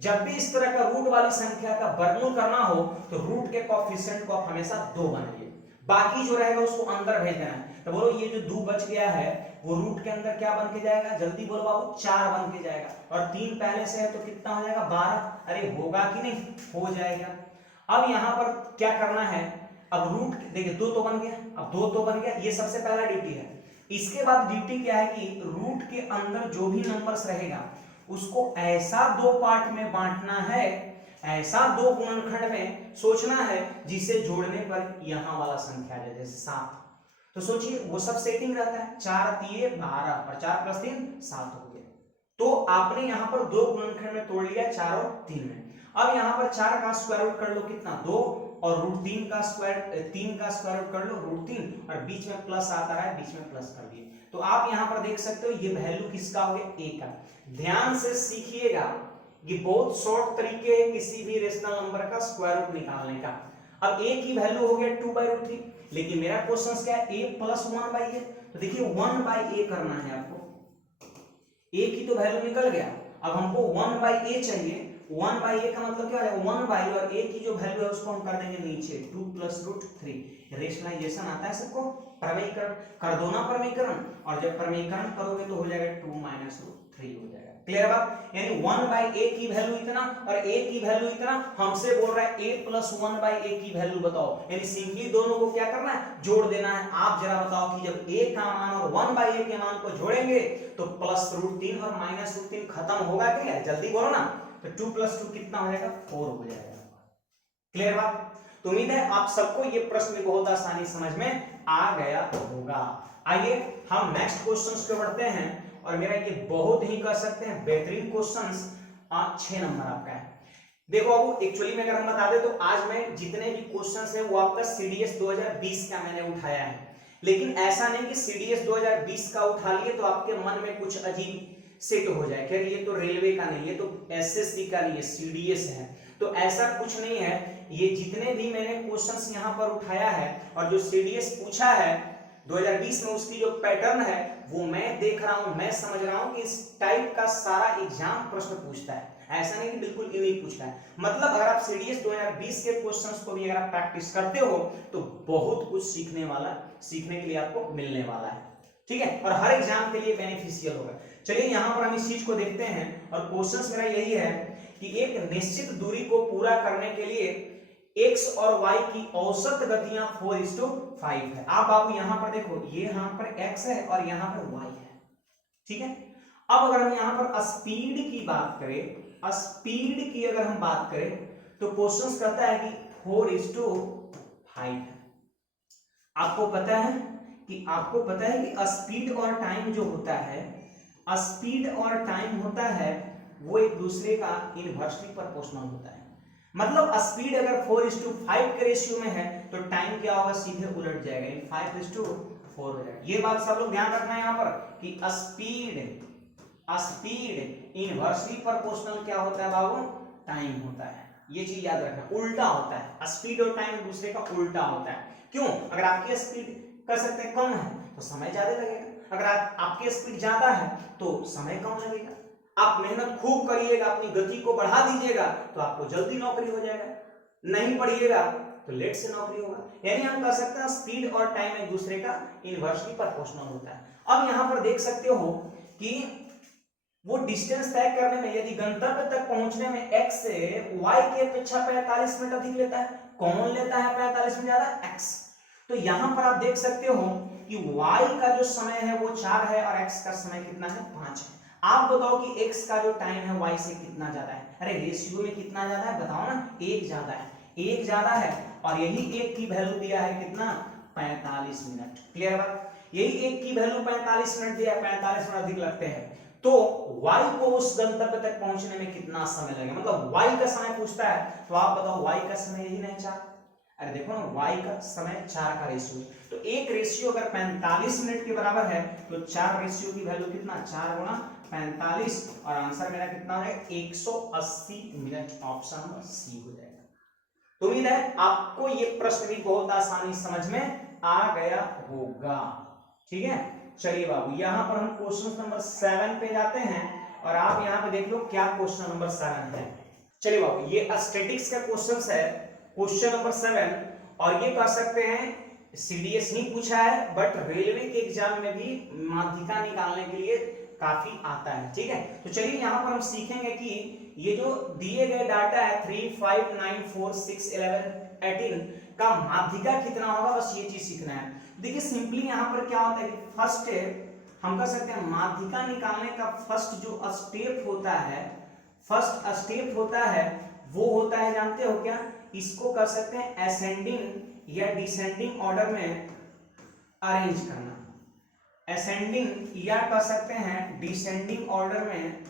जब भी इस तरह का रूट वाली संख्या का वर्गमूल करना हो तो रूट के कोएफिशिएंट को आप हमेशा 2 बनाइए, बाकी जो रहेगा उसको अंदर भेज देना है। तो बोलो ये जो 2 बच गया है वो रूट के अंदर क्या बन के जाएगा, जल्दी बोलो बाबू, 4 बन के जाएगा, और 3 पहले से है तो कितना हो जाएगा 12। अरे होगा कि नहीं, हो जाएगा। अब यहाँ पर क्या करना है, अब रूट देखिए 2 तो बन गया, अब 2 तो बन गया, ये सबसे पहला ड्यूटी है। इसके बाद ड्यूटी क्या है कि रूट के अंदर जो भी नंबर्स रहेगा उसको ऐसा 2 पार्ट में बांटना है, ऐसा 2 गुणनखंड में सोचना है जिसे जोड़ने पर यहां वाला संख्या आ जाए, जैसे 7। तो सोचिए वो सब सेटिंग रहता है, 4 3 12 और 4 + 3 7 हो गया। तो आपने यहां पर 2 गुणनखंड में तोड़ लिया, 4 और 3 में। अब यहां पर 4 का स्क्वायर रूट कर लो, कितना 2, और √3 का स्क्वायर रूट कर लो √3, और बीच में प्लस आता है, बीच में प्लस कर दिए। तो आप यहां पर देख सकते हो ये वैल्यू किसका हो गया, a का। ध्यान से सीखिएगा, ये बहुत शॉर्ट तरीके है किसी भी रेशनल नंबर का स्क्वायर रूट निकालने का। अब a की वैल्यू हो गया 2/√3, लेकिन मेरा क्वेश्चन क्या है, a + 1/a। तो देखिए 1/a करना है आपको, a की तो वैल्यू निकल गया, अब हमको 1/a चाहिए। 1/a का मतलब क्या है, 1/, और a की जो वैल्यू है उसको हम कर देंगे नीचे 2 + √3। रेशनलाइजेशन आता है सबको, प्रमेयीकरण कर दो ना, प्रमेयीकरण, और जब प्रमेयीकरण करोगे तो हो जाएगा 2 - √3 हो जाएगा। क्लियर बात, यानी 1/a की वैल्यू इतना और a की वैल्यू इतना, हमसे बोल रहा है a + 1/a की वैल्यू बताओ, यानी सिंपली दोनों को क्या करना है, जोड़ देना है। आप जरा बताओ कि जब a का मान और 1/a के मान को जोड़ेंगे तो +√3 और -√3 खत्म होगा क्या, जल्दी बोलो ना। तो 2 + 2 कितना हो जाएगा, 4 हो जाएगा। क्लियर बात, तो उम्मीद है आप सबको ये प्रश्न बहुत आसानी समझ में आ गया होगा। आइए हम नेक्स्ट क्वेश्चंस पे बढ़ते हैं, और मेरा ये बहुत ही कह सकते हैं बेहतरीन क्वेश्चंस 6 नंबर आपका है। देखो अब एक्चुअली में अगर हम बता दें तो आज मैं जितने भी क्वेश्चंस है वो आपका सीडीएस 2020 का मैंने उठाया है, लेकिन ऐसा नहीं कि सीडीएस 2020 का उठा लिए तो आपके मन में कुछ अजीब सेट हो जाए, खैर ये तो रेलवे का नहीं, ये तो एसएससी का नहीं है, सीडीएस है, तो ऐसा कुछ नहीं है। ये जितने भी मैंने क्वेश्चंस यहाँ पर उठाया है और जो सीडीएस पूछा है 2020 में, उसकी जो पैटर्न है वो मैं देख रहा हूं, मैं समझ रहा हूं कि इस टाइप का सारा एग्जाम प्रश्न पूछता है। ऐसा नहीं कि बिल्कुल यूनिक पूछ रहा है। मतलब अगर आप सीडीएस 2020 के क्वेश्चंस को भी अगर आप प्रैक्टिस करते हो तो बहुत कुछ सीखने के लिए आपको मिलने वाला है, ठीक है, और हर एग्जाम के लिए बेनिफिशियल होगा। चलिए यहाँ पर हम इस चीज को देखते हैं, और क्वेश्चन मेरा यही है कि एक निश्चित दूरी को पूरा करने के लिए x और y की औसत गतियां 4:5 है। आप बाबू यहाँ पर देखो, ये यहाँ पर x है और यहाँ पर y है, ठीक है। अब अगर हम यहाँ पर स्पीड की बात करें, स्पीड की अगर हम बात करें तो क्वेश्चन कहता है कि 4:5 है। आपको पता है कि स्पीड और टाइम जो होता है, स्पीड और टाइम होता है वो एक दूसरे का इनवर्सली प्रोपोर्शनल होता है। मतलब स्पीड अगर 4:5 के रेशियो में है तो टाइम क्या होगा, सीधे उलट जाएगा, 5:4 हो जाएगा। ये बात सब लोग ध्यान रखना है यहाँ पर कि स्पीड इनवर्सली प्रोपोर्शनल क्या होता है बाबू, टाइम होता है। ये चीज याद रखना, उल्टा होता है, स्पीड और टाइम एक दूसरे का उल्टा होता है। क्यों? अगर आपकी स्पीड कर सकते हैं कम है तो समय ज्यादा लगेगा, अगर आपकी स्पीड ज्यादा है तो समय कम लगेगा। आप मेहनत खूब करिएगा, अपनी गति को बढ़ा दीजिएगा तो आपको जल्दी नौकरी हो जाएगा, नहीं पढ़िएगा तो लेट से नौकरी होगा। यानी हम कह सकते हैं स्पीड और टाइम एक दूसरे का इनवर्सली प्रोपोर्शनल होता है। अब यहां पर देख सकते हो कि वो डिस्टेंस तय करने में, यदि गंतव्य तक पहुंचने में x से y की अपेक्षा 45 मिनट अधिक लेता है, कौन लेता है 45 मिनट ज्यादा, x। तो यहां पर आप देख सकते हो कि y का जो समय है वो 4 है और x का समय कितना है, 5 है। आप बताओ कि x का जो टाइम है y से कितना ज्यादा है, अरे रेशियो में कितना ज्यादा है बताओ ना, 1 ज्यादा है, 1 ज्यादा है, और यही 1 की वैल्यू दिया है कितना, 45 मिनट। क्लियर बात, यही 1 की वैल्यू 45 मिनट दिया है, 45 मिनट अधिक लगते हैं। तो y को उस गंतव्य तक पहुंचने में कितना समय लगेगा, मतलब y का समय पूछता है तो आप बताओ y का समय यही नहीं 4, अरे देखो ना y का समय 4 का रेशियो, तो एक रेशियो अगर 45 मिनट के बराबर है तो 4 रेशियो की वैल्यू कितना, 4 गुना 45, और आंसर मेरा कितना है 180 मिनट, ऑप्शन नंबर सी हो जाएगा। तो उम्मीद है आपको ये प्रश्न भी बहुत आसानी समझ में आ गया होगा, ठीक है। चलिए बाबू यहाँ पर हम क्वेश्चन नंबर 7 पे जाते हैं, और आप यहाँ पे देख लो क्या क्वेश्चन नंबर 7 है। चलिए बाबू ये स्टैटिक्स का क्वेश्चन है, क्वेश्चन नंबर 7, और ये कह सकते हैं सीडीएस नहीं पूछा है बट रेलवे के एग्जाम में भी माध्यिका निकालने के लिए काफी आता है, ठीक है। तो चलिए यहाँ पर हम सीखेंगे कि ये जो दिए गए डाटा है 3, 5, 9, 4, 6, 11, 18 का माध्यिका कितना होगा, बस ये चीज सीखना है। देखिए सिंपली यहाँ पर क्या होता है कि फर्स्ट हम कह सकते हैं माध्यिका निकालने का फर्स्ट जो स्टेप होता है वो होता है, जानते हो क्या, इसको कर सकते हैं असेंडिंग या डिसेंडिंग ऑर्डर में अरेंज करना, असेंडिंग या कह सकते हैं डिसेंडिंग ऑर्डर में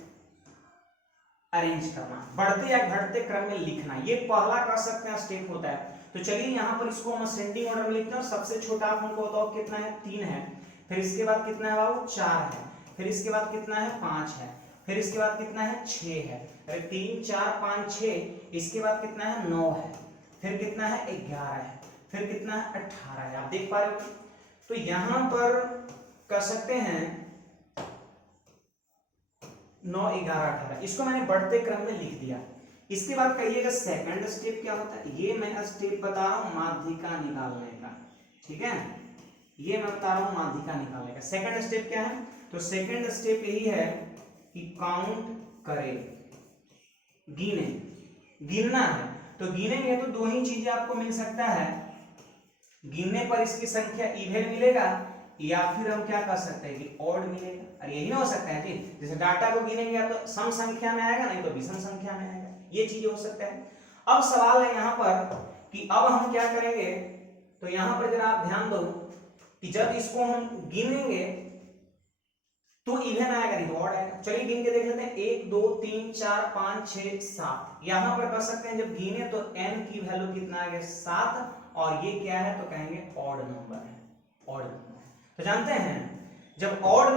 अरेंज करना, बढ़ते या घटते क्रम में लिखना, ये पहला कह सकते हैं स्टेप होता है। तो चलिए यहाँ पर इसको हम असेंडिंग ऑर्डर में लिखते हैं, सबसे छोटा आप हमको बताओ कितना है, 3 है, फिर इसके बाद कितना है बाबू, 4 है, फिर इसके बाद कितना है, 5 है, फिर इसके बाद कितना है, 6 है, अरे 3, 4, 5, 6, इसके बाद कितना है, 9 है, फिर कितना है, 11 है, फिर कितना है, 18 है। आप देख पा रहे हो, तो यहां पर कह सकते हैं 9, 11, 18, इसको मैंने बढ़ते क्रम में लिख दिया। इसके बाद कहिएगा सेकंड स्टेप क्या होता है, ये मैं स्टेप बता रहा हूं माध्यिका निकालने का, ठीक है, ये मैं बता रहा हूं माध्यिका निकालने का। सेकंड स्टेप क्या है, तो सेकंड स्टेप यही है कि काउंट करें, गिनना है। तो गिनेंगे तो दो ही चीजें आपको मिल सकता है, गिनने पर इसकी संख्या इवन मिलेगा या फिर हम क्या कर सकते हैं कि ऑड मिलेगा। अरे यही ना हो सकता है कि जैसे डाटा को गिनेंगे या तो सम संख्या में आएगा, नहीं तो विषम संख्या में आएगा, ये चीजें हो सकता है। अब सवाल है यहाँ पर कि अब हम क्या करेंगे, तो यहाँ पर जरा आप ध्यान दो कि जब इसको हम गिनेंगे तो इवन आएगा नहीं तो ऑड आएगा। चलिए गिन के देख लेते हैं, 1, 2, 3, 4, 5, 6, 7। यहाँ पर कर सकते हैं जब गिने तो n की वैल्यू कितना आ गया, 7, और ये क्या है तो कहेंगे ऑड नंबर है, ऑड नंबर। तो जानते हैं जब ऑड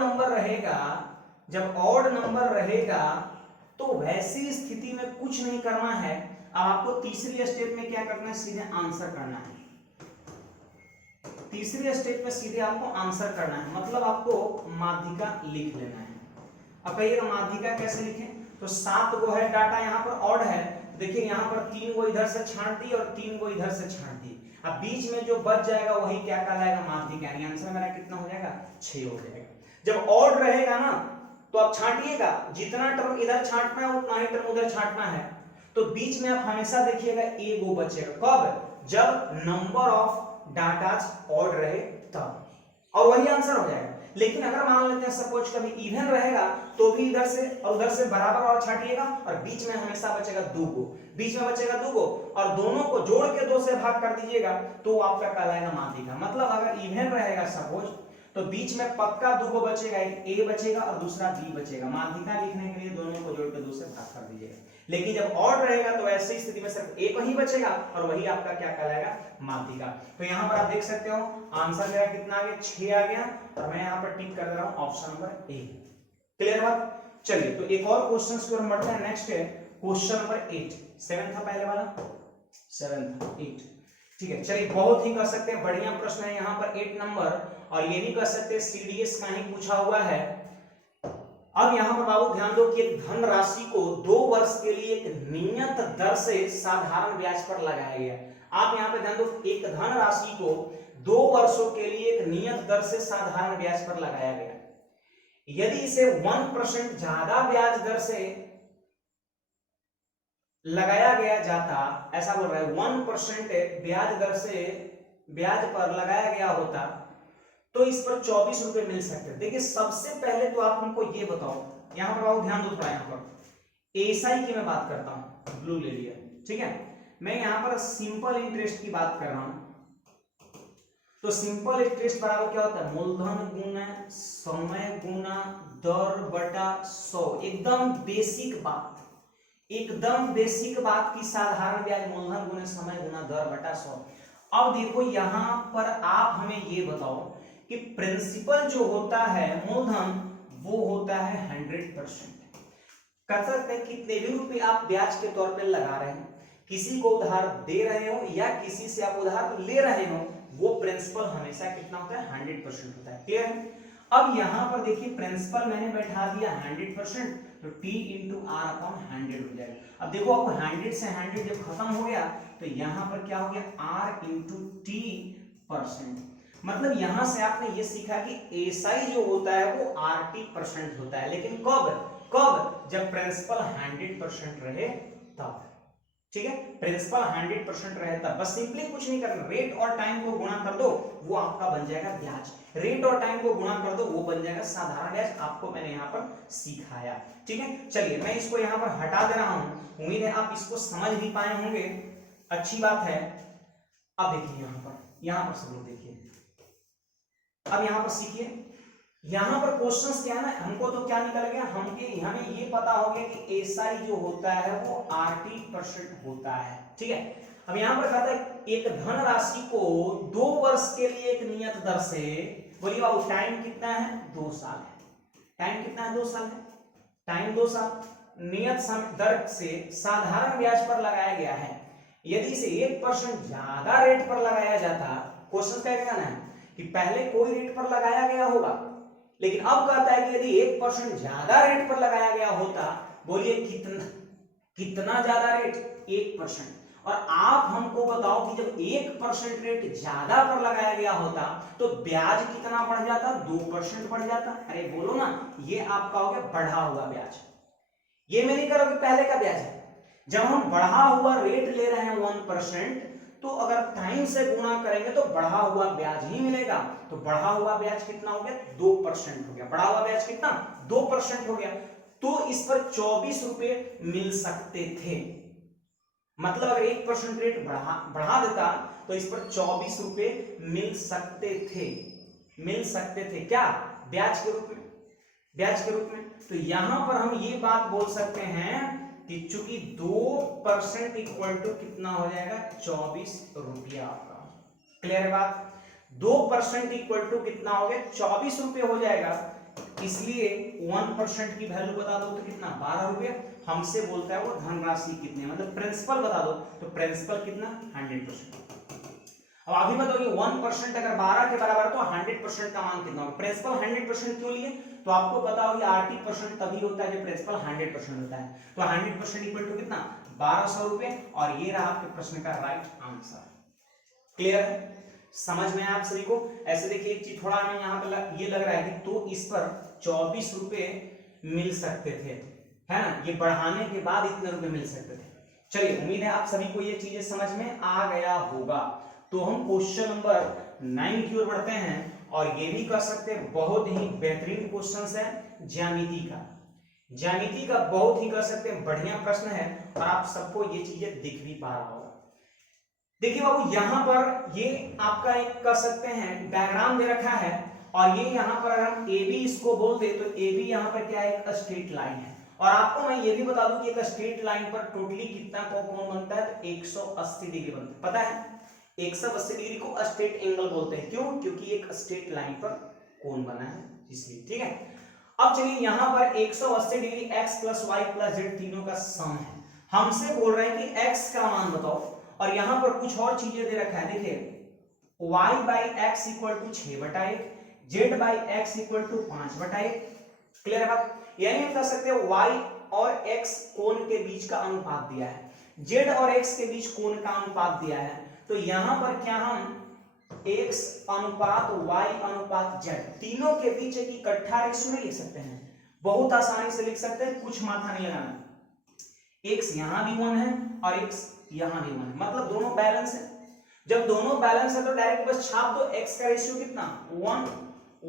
नंबर रहेगा तो वैसी स्थिति में कुछ नहीं करना है। अब आपको तीसरी स्टेप में क्या करना है, सीधे आंसर करना है। तीसरे स्टेप में सीधे आपको आंसर करना है, मतलब आपको माध्यिका लिख लेना है। अब कहिएगा माध्यिका कैसे लिखें, तो 7 गो है डाटा यहाँ पर ऑड है। देखिए यहाँ पर 3 गो इधर से छांट दी और 3 गो इधर से छांट दी। अब बीच में जो बच जाएगा वही क्या कहलाएगा, माध्यिक, यानी आंसर मेरा कितना हो जाएगा, 6 हो जाएगा। जब ऑड रहेगा ना तो आप छांटिएगा, जितना टर्म इधर छांटना है उतना ही टर्म उधर छांटना है। तो बीच में आप हमेशा देखिएगा ए गो बचेगा। कब? जब नंबर ऑफ डाटाज ऑड रहे तब, और वही आंसर हो जाएगा। लेकिन अगर मान लेते हैं सपोज कभी इवन रहेगा तो भी इधर से और उधर से बराबर और छाटिएगा, और बीच में हमेशा बचेगा 2 गो, बीच में बचेगा 2 गो, और दोनों को जोड़ के 2 से भाग कर दीजिएगा तो आपका कहलाएगा माध्यिक। मतलब अगर इवन रहेगा सपोज तो बीच में पक्का 2 गो बचेगा, एक ए बचेगा और दूसरा बी बचेगा। माध्यिका लिखने के लिए दोनों को जोड़ के 2 से भाग कर दीजिएगा। लेकिन जब ऑड रहेगा तो ऐसी स्थिति में सिर्फ एक ही बचेगा और वही आपका क्या कहलाएगा, माध्यिका। तो यहाँ पर आप देख सकते हो आंसर मेरा कितना आ गया, 6 आ गया, और मैं यहाँ पर टिक कर दे रहा हूँ ऑप्शन नंबर ए। क्लियर बात? चलिए तो एक और क्वेश्चन की ओर बढ़ते हैं। नेक्स्ट है क्वेश्चन नंबर 8। 7 था पहले वाला, 7 था 8। ठीक है, चलिए बहुत ही कर सकते हैं, बढ़िया प्रश्न है यहाँ पर 8 नंबर, और ये भी कर सकते हैं सीडीएस का ही पूछा हुआ है। अब यहाँ पर बाबू ध्यान दो कि एक धन राशि को 2 वर्ष के लिए एक नियत दर से साधारण ब्याज पर लगाया गया। आप यहाँ पे ध्यान दो, एक धन राशि को 2 वर्षों के लिए एक नियत दर से साधारण ब्याज पर लगाया गया। यदि इसे 1% ज्यादा ब्याज दर से लगाया गया जाता, ऐसा बोल रहा है 1% ब्याज दर से ब्याज पर लगाया गया होता तो इस पर 24 रुपए मिल सकते। देखिए सबसे पहले तो आप हमको ये बताओ, यहां पर आओ ध्यान दो थोड़ा, यहां पर एसआई की मैं बात करता हूं, ब्लू ले लिया, ठीक है। मैं यहां पर सिंपल इंटरेस्ट की बात कर रहा हूं। तो सिंपल इंटरेस्ट बराबर क्या होता है, मूलधन गुना समय गुना दर बटा 100। एकदम बेसिक बात, एकदम बेसिक बात की साधारण ब्याज मूलधन गुना समय गुना दर बटा 100। अब देखो यहां पर आप हमें ये बताओ कि प्रिंसिपल जो होता है मूलधन वो होता है 100%। कर सकते हैं कितने भी रुपए आप ब्याज के तौर पे लगा रहे हैं, किसी को उधार दे रहे हो या किसी से आप उधार ले रहे हो, वो प्रिंसिपल हमेशा कितना होता है, 100% होता है। क्लियर है? अब यहां पर देखिए प्रिंसिपल मैंने बैठा दिया 100%, तो t इंटू आर अपॉन 100 हो जाएगा। अब देखो आपको 100 से 100 जब खत्म हो गया तो यहां पर क्या हो गया, r इंटू टी %। मतलब यहां से आपने ये सीखा कि एसआई जो होता है वो RT% होता है, लेकिन कब कब, जब प्रिंसिपल 100% रहे तब। ठीक है, प्रिंसिपल 100% रहे तब। बस सिंपली कुछ नहीं करना, रेट और टाइम को गुणा कर दो, वो आपका बन जाएगा ब्याज। रेट और टाइम को गुणा कर दो, वो बन जाएगा साधारण ब्याज। आपको मैंने यहाँ पर सिखाया। ठीक है, चलिए मैं इसको यहाँ पर हटा दे रहा हूं। उम्मीद है आप इसको समझ भी पाए होंगे, अच्छी बात है। अब देखिए यहाँ पर सब लोग देखिए, अब यहां पर सीखिए। यहां पर क्वेश्चंस क्या है ना, हमको तो क्या निकल गया, हमें ये पता हो गया कि एसआई जो होता है वो RT% होता है। ठीक है, अब यहां पर कहता है एक धन राशि को 2 वर्ष के लिए एक नियत दर से, बोलिए बाबू टाइम कितना है, 2 साल है। टाइम कितना है, 2 साल है। टाइम 2 साल, नियत दर से साधारण ब्याज पर लगाया गया है। यदि इसे 1% ज्यादा रेट पर लगाया जाता, क्वेश्चन क्या कहना है कि पहले कोई रेट पर लगाया गया होगा, लेकिन अब कहता है कि यदि 1% ज्यादा रेट पर लगाया गया होता, बोलिए कितना ज्यादा रेट, 1%। और आप हमको बताओ कि जब 1% रेट ज्यादा पर लगाया गया होता तो ब्याज कितना बढ़ जाता, 2% बढ़ जाता। अरे बोलो ना, ये आपका हो गया बढ़ा हुआ ब्याज। ये मैं नहीं कर रहा कि पहले का ब्याज है। जब हम बढ़ा हुआ रेट ले रहे हैं 1%, तो अगर टाइम से गुणा करेंगे तो बढ़ा हुआ ब्याज ही मिलेगा। तो बढ़ा हुआ ब्याज कितना हो गया, 2% हो गया। बढ़ा हुआ ब्याज कितना, 2% हो गया। तो इस पर 24 रुपए मिल सकते थे। मतलब अगर 1% रेट बढ़ा देता तो इस पर 24 रुपए मिल सकते थे। क्या, ब्याज के रूप में, ब्याज के रूप में। तो यहां पर हम ये बात बोल सकते हैं कि चूंकि 2% इक्वल टू कितना हो जाएगा, 24 रुपया आपका। क्लियर है बात? 2% इक्वल टू कितना हो गया, 24 रुपये हो जाएगा। इसलिए 1% की वैल्यू बता दो तो कितना, 12 रुपये। हमसे बोलता है वो धनराशि कितने, मतलब प्रिंसिपल बता दो, तो प्रिंसिपल कितना, 100%। अब आप ही बताओ 1% अगर 12 के बराबर है तो 100% का मान कितना होगा? प्रिंसिपल 100% क्यों लिए? तो आपको पता होगा 80% तभी होता है जब प्रिंसिपल 100% होता है। तो 100% इक्वल टू कितना? 1200 रुपए। और ये रहा आपके प्रश्न का राइट आंसर। क्लियर है? समझ में आप सभी को? ऐसे देखिए एक चीज थोड़ा हमें यहाँ पे ये लग रहा है कि तो इस पर 24 रुपए मिल सकते थे, है ना? ये बढ़ाने के बाद इतने रुपए मिल सकते थे। चलिए उम्मीद है आप सभी को ये चीजें समझ में आ गया होगा। तो हम क्वेश्चन नंबर 9 की ओर बढ़ते हैं और ये भी कर सकते हैं, बहुत ही बेहतरीन क्वेश्चन है ज्यामिति का। ज्यामिति का बहुत ही कर सकते हैं बढ़िया प्रश्न है और आप सबको ये चीजें दिख भी पा रहा होगा। देखिए बाबू यहाँ पर ये आपका एक कर सकते हैं डायग्राम दे रखा है और ये यहाँ पर अगर हम ए बी इसको बोलते तो ए बी यहाँ पर क्या है? एक स्ट्रेट लाइन है। और आपको मैं ये भी बता दूं कि एक स्ट्रेट लाइन पर टोटली कितना कोण बनता है? तो 180 डिग्री बनता है। पता है 180 डिग्री को स्ट्रेट एंगल बोलते हैं। क्यों? क्योंकि एक स्ट्रेट लाइन पर कोण बना है इसलिए। ठीक है, अब चलिए यहाँ पर 180 degree x plus Y plus Z तीनों का सम है। हमसे बोल रहे हैं कि x का मान बताओ और यहाँ पर कुछ और चीजें दे रखा है। देखिए y by x equal to 6/1, z by x equal to 5/1। Clear है बात? यानी हम कह सकते हैं y और x कोण के बीच का अनुपात दिया है, z और x के बीच कोण का अनुपात दिया है। तो यहां पर क्या हम x अनुपात y अनुपात z तीनों के बीच एक इकट्ठा रेशियो नहीं लिख सकते हैं? बहुत आसानी से लिख सकते हैं, कुछ माथा नहीं लगाना। x यहां भी 1 है और x यहां भी 1 है, मतलब दोनों बैलेंस है। जब दोनों बैलेंस है तो डायरेक्ट बस छाप दो। x का रेशियो कितना? 1,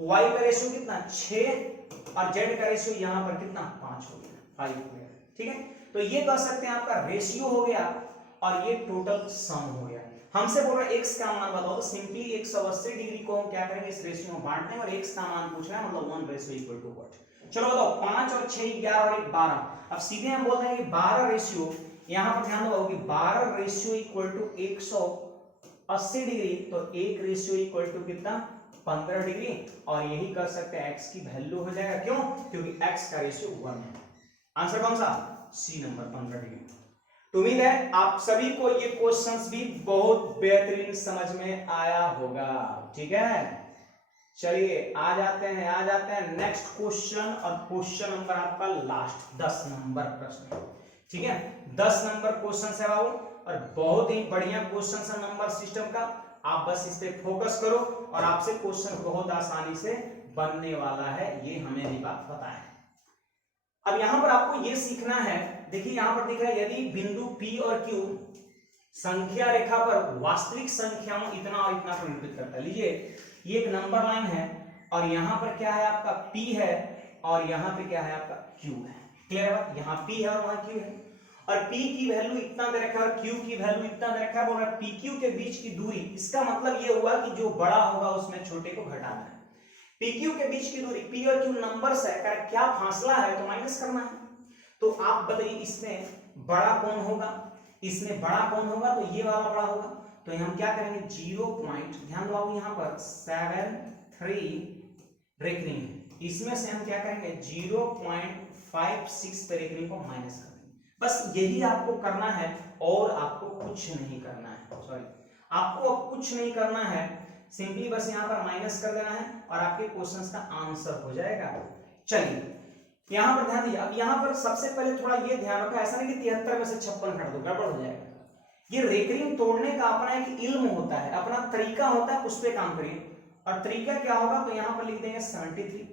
y का रेशियो कितना? 6 और z का रेशियो यहां पर कितना? 5 हो गया, 5 हो गया। ठीक है, तो ये कह सकते हैं आपका रेशियो हो गया और ये टोटल सम हो गया। हमसे बोल रहा है x का मान बताओ, तो सिंपली 180 डिग्री को हम क्या करेंगे? इस रेशियो में बांट देंगे और x का मान पूछ रहा है, मतलब 1 रेशियो इक्वल टू व्हाट? चलो बताओ 5 और 6 11 और 1 12। अब सीधे हम बोल देंगे 12 रेशियो, यहां पर ध्यान दो कि 12 रेशियो इक्वल टू 180 डिग्री, तो 1 रेशियो इक्वल टू कितना? 15 डिग्री। और यही कर सकते हैं x की वैल्यू हो जाएगा। क्यों? क्योंकि x का रेशियो 1 है। आंसर कौन सा? C number 15 degree. तो उम्मीद है आप सभी को ये क्वेश्चंस भी बहुत बेहतरीन समझ में आया होगा। ठीक है, चलिए आ जाते हैं नेक्स्ट क्वेश्चन और क्वेश्चन नंबर आपका लास्ट 10 नंबर प्रश्न। ठीक है, 10 नंबर क्वेश्चन है बाबू और बहुत ही बढ़िया क्वेश्चन है नंबर सिस्टम का। आप बस इस पे फोकस करो और आपसे क्वेश्चन बहुत आसानी से बनने वाला है, ये हमें भी बात पता है। अब यहां पर आपको ये सीखना है, देखिए यहां पर दिख रहा है यदि बिंदु P और Q संख्या रेखा पर वास्तविक संख्याओं इतना और इतना को निरूपित करता है। लीजिए ये एक नंबर लाइन है और यहां पर क्या है? आपका P है और यहां पे क्या है? आपका Q है। क्लियर है? यहाँ P है और वहां Q है और P की वैल्यू इतना दे रखा है और Q की वैल्यू इतना दे रखा है। बोल रहा है PQ के बीच की दूरी, इसका मतलब ये हुआ कि जो बड़ा होगा उसमें छोटे को घटाना है। PQ के बीच की दूरी, P और Q नंबर्स है, क्या फासला है तो माइनस करना है। तो आप बताइए इसमें बड़ा कौन होगा? इसमें बड़ा कौन होगा? तो ये वाला बड़ा होगा। तो हम क्या करेंगे? 0 पॉइंट, ध्यान दो आप यहाँ पर 73 रेकरिंग है, इसमें से हम क्या करेंगे? 0.56 पे रेकरिंग को माइनस कर देंगे। बस यही आपको करना है और आपको कुछ नहीं करना है। सॉरी, आपको अब कुछ नहीं करना है, सिंपली बस यहाँ पर माइनस कर देना है और आपके क्वेश्चंस का आंसर हो जाएगा। चलिए यहां पर ध्यान दीजिए। अब यहां पर सबसे पहले थोड़ा ये ध्यान रखो, ऐसा नहीं कि 73 में से 56 घटा दो, गड़बड़ हो जाएगा। ये रेकरिंग तोड़ने का अपना एक इल्म होता है, अपना तरीका होता है, उस पर काम करिए। और तरीका क्या होगा? तो यहां पर लिख देंगे 73।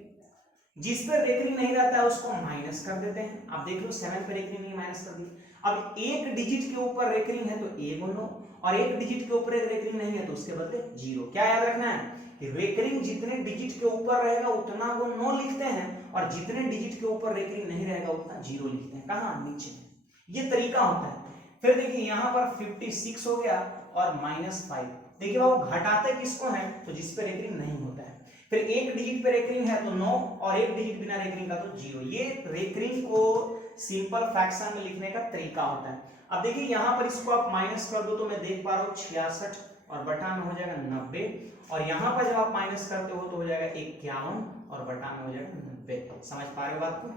जिस पर रेकरिंग नहीं रहता है उसको माइनस कर देते हैं। आप देख लो 7 पे रेकरिंग नहीं, माइनस कर दी। अब एक डिजिट के ऊपर रेकरिंग है तो ए गुण लो और एक डिजिट के ऊपर रेकरिंग नहीं है तो उसके बदले 0। क्या याद रखना है कि रेकरिंग जितने डिजिट के ऊपर रहेगा उतना गुण 9 लिखते हैं और जितने डिजिट के ऊपर रेकरिंग नहीं रहेगा उतना 0 लिखते हैं। कहां? नीचे। ये तरीका होता है। फिर देखिए यहां पर 56 हो गया और -5। देखिए वो घटाते किसको है? तो जिस पे रेकरिंग नहीं होता है। फिर एक डिजिट पे रेकरिंग है तो 9 और एक डिजिट बिना रेकरिंग का तो 0। ये रेकरिंग को सिंपल फ्रैक्शन में लिखने का तरीका होता है। अब देखिए यहां पर इसको आप माइनस कर दो तो मैं देख पा रहा हूं 66 और बटा में हो जाएगा 90 और यहां पर जब आप माइनस करते हो तो हो जाएगा 51 और बटा में हो जाएगा 90। समझ पा रहे हो बात को?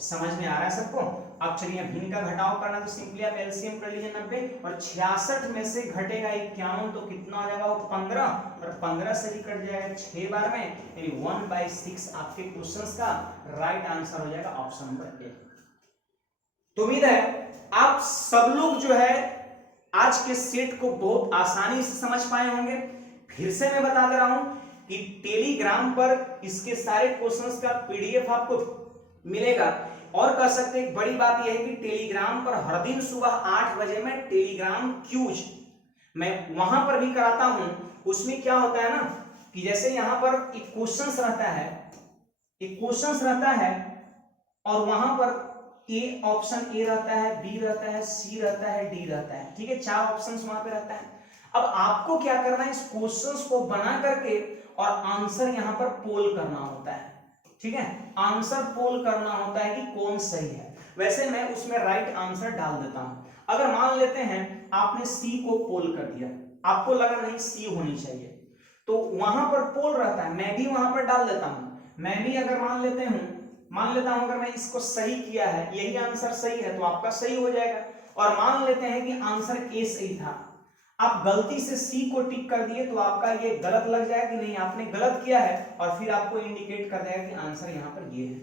समझ में आ रहा है सबको? अब चलिए भिन्न का घटाव करना तो सिंपली आप एलसीएम कर लीजिए 90 और 66 में से घटेगा 51 तो कितना हो जाएगा वो 15 और 15 से भी कट जाएगा 6 बार में, यानी 1/6 आपके क्वेश्चंस का राइट आंसर हो जाएगा ऑप्शन नंबर ए। तो उम्मीद है आप सब लोग जो है आज के सेट को बहुत आसानी से समझ पाए होंगे। फिर से मैं बता दे रहा हूं कि टेलीग्राम पर इसके सारे क्वेश्चंस का पीडीएफ आपको मिलेगा। और कह सकते हैं एक बड़ी बात यह है कि टेलीग्राम पर हर दिन सुबह 8 बजे में टेलीग्राम क्यूज मैं वहां पर भी कराता हूं। उसमें क्या होता है ना कि जैसे यहां पर एक क्वेश्चंस रहता है और वहां पर ए ऑप्शन ए रहता है, बी रहता है, सी रहता है, डी रहता है, ठीक है, 4 ऑप्शंस वहां पे रहता है। अब आपको क्या करना है, इस क्वेश्चंस को बना करके और आंसर यहां पर पोल करना होता है, ठीक है, आंसर पोल करना होता है कि कौन सही है। वैसे मैं उसमें राइट आंसर डाल देता हूं। अगर मान लेते हैं आपने सी को पोल कर दिया, आपको लगा नहीं सी होनी चाहिए, तो वहां पर पोल रहता है, मैं भी वहां पर डाल देता हूं। मैं भी अगर मान लेता हूं अगर मैं इसको सही किया है, यही आंसर सही है, तो आपका सही हो जाएगा। और मान लेते हैं कि आंसर ए सही था, आप गलती से सी को टिक कर दिए तो आपका ये गलत लग जाएगा कि नहीं आपने गलत किया है, और फिर आपको इंडिकेट कर देगा कि आंसर यहाँ पर ये है,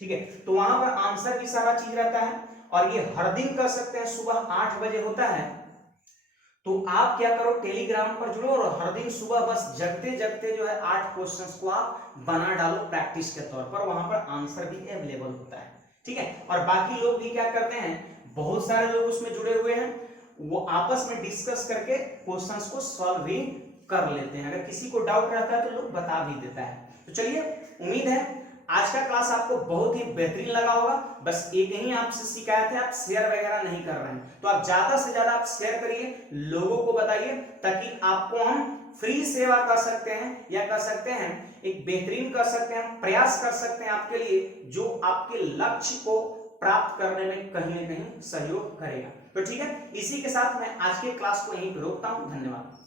ठीक है। तो वहां पर आंसर भी सारा चीज रहता है और ये हर दिन कर सकते हैं, सुबह 8 बजे होता है। तो आप क्या करो, टेलीग्राम पर जुड़ो और हर दिन सुबह बस जगते जगते जो है 8 क्वेश्चंस को आप बना डालो प्रैक्टिस के तौर पर, वहां पर आंसर भी अवेलेबल होता है, ठीक है। और बाकी लोग भी क्या करते हैं, बहुत सारे लोग उसमें जुड़े हुए हैं, वो आपस में डिस्कस करके क्वेश्चंस को सॉल्व भी कर लेते हैं। अगर किसी को डाउट रहता है तो लोग बता भी देता है। तो चलिए, उम्मीद है आज का क्लास आपको बहुत ही बेहतरीन लगा होगा। बस एक ही आपसे शिकायत है, आप शेयर वगैरह नहीं कर रहे हैं, तो आप ज्यादा से ज्यादा आप शेयर करिए, लोगों को बताइए, ताकि आपको हम फ्री सेवा कर सकते हैं, या कर सकते हैं एक बेहतरीन कर सकते हैं, प्रयास कर सकते हैं आपके लिए, जो आपके लक्ष्य को प्राप्त करने में कहीं ना कहीं सहयोग करेगा। तो ठीक है, इसी के साथ मैं आज के क्लास को यहीं पर रोकता हूं। धन्यवाद।